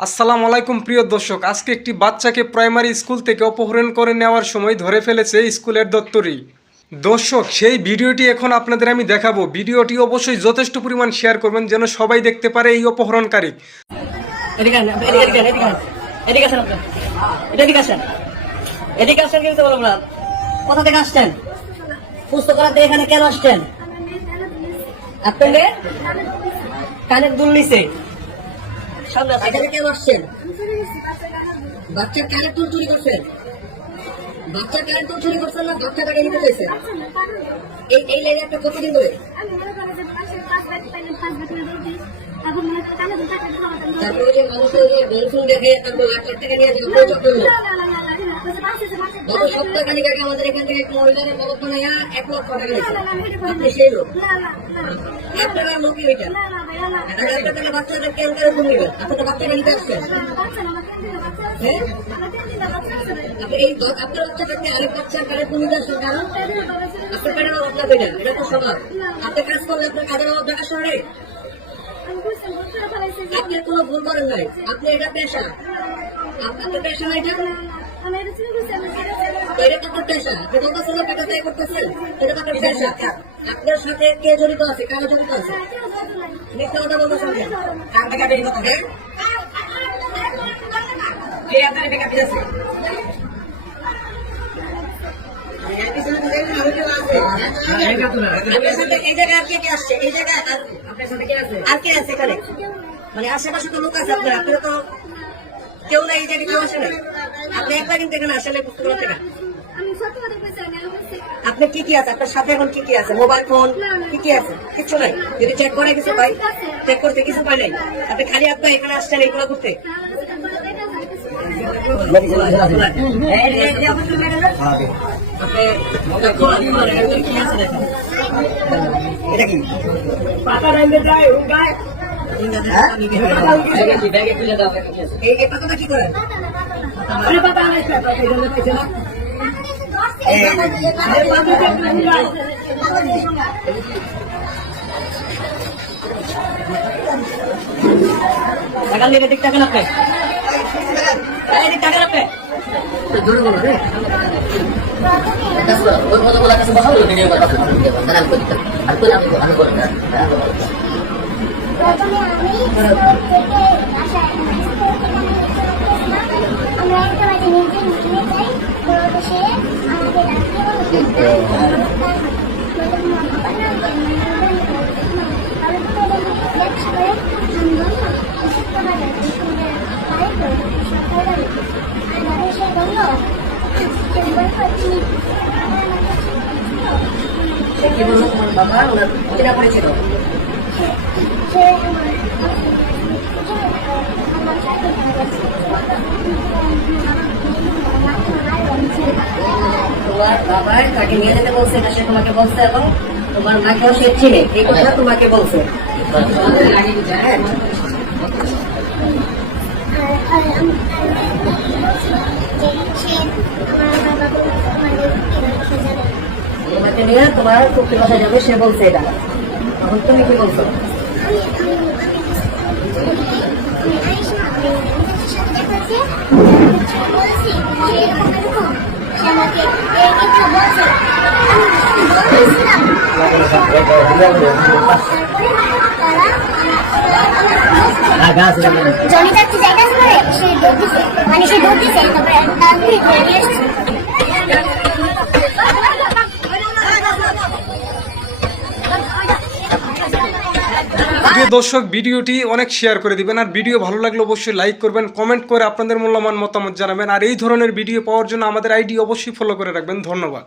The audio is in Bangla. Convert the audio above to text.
আসসালামু আলাইকুম প্রিয় দর্শক, আজকে একটি বাচ্চাকে প্রাইমারি স্কুল থেকে অপহরণ করে নেওয়ার সময় ধরে ফেলেছে স্কুলের দপ্তরি। দর্শক, সেই ভিডিওটি এখন আপনাদের আমি দেখাবো। ভিডিওটি অবশ্যই যথেষ্ট পরিমাণ শেয়ার করবেন যেন সবাই দেখতে পারে এই অপহরণকারী। কোথা থেকে আসছেন? পুস্তক করাতে এখানে কেন আসছেন? আপনাকে কানের দুল নিছে এখানে কেন আসছেন? বাচ্চার কানের দুল চুরি করছেন? বাচ্চার কানের দুল চুরি করছেন না বাচ্চাটাকে নিতে চাইছেন? এই লাইনটা কতদিন ধরে? তারপরে যে মানুষের বেলফুল দেখে তারপর লাখ লাখ টাকা নিয়ে যাবে গত সপ্তাহখানিক আগে আমাদের এখান থেকে এক মহিলার মদত বানাইয়া 1 লক্ষ টাকা নিয়েছে। আপনি সেই লোক? আপনার লোকই ওইটা। আপনার বাচ্চাদের কেন কেন ফোন নেবেন? আপনার বাচ্চাকে নিতে আসছেন? হ্যাঁ, আপনি এই আপনার বাচ্চাটাকে আরেক বাচ্চার কারে ফোন নিতে আসছেন কারণ আপনার কারের অভাব লাগবে না, এটা তো স্বভাব। আপনি কাজ করলে আপনার কাজের অভাব দেখা শহরে আপনি কোনো ভুল করেন নাই। আপনি এটা পেশা, আপনার পেশা না এটা। আপনার সাথে কে জড়িত আছে? কারা জড়িত আছে? মিথ্যা কথা বলতেছেন কেন? এই জায়গায় কে কে আসছে? এই জায়গায় আপনার সাথে কে আছে? আর কে আছে এখানে? মানে আশেপাশে তো লোক আছে আপনার, আপনারা তো কেউ না, এই জায়গায় কেউ আসে না। আপনি একবার কিন্তু এখানে আসলে বুঝতে পারতে না। আপনার কি কি আছে? আপনার সাথে এখন কি কি আছে? মোবাইল ফোন কি কি আছে? কিছু নাই। যদি চেক করে কিছু পাই, চেক করতে কিছু পাই নাই। আপনি খালি আপনার এখানে আসছেন এইগুলো করতে। এটা কি পাতা রাইন্দে যায় উঙ্গায় এই পাতাটা কি করেন? পাতা আনাইছে টাকা নিয়ে দিক টাকা লাগবে, টাকা লাগবে। কি বললো তোমার বাবা? ওনার কিনা পড়েছিল? তোমার বাবার তাকে নিয়ে যেতে বলছে, এটা সে তোমাকে বলছে এবং তোমার মাকেও সে চিনে, এই কথা তোমাকে বলছে। তোমাকে নিয়ে তোমার চুক্তি বাসায় যাবে সে বলছে এটা, তখন তুমি কি বলছো? প্রিয় দর্শক, ভিডিওটি অনেক শেয়ার করে দিবেন, আর ভিডিও ভালো লাগলে অবশ্যই লাইক করবেন, কমেন্ট করে আপনাদের মূল্যবান মতামত জানাবেন, আর এই ধরনের ভিডিও পাওয়ার জন্য আমাদের আইডি অবশ্যই ফলো করে রাখবেন। ধন্যবাদ।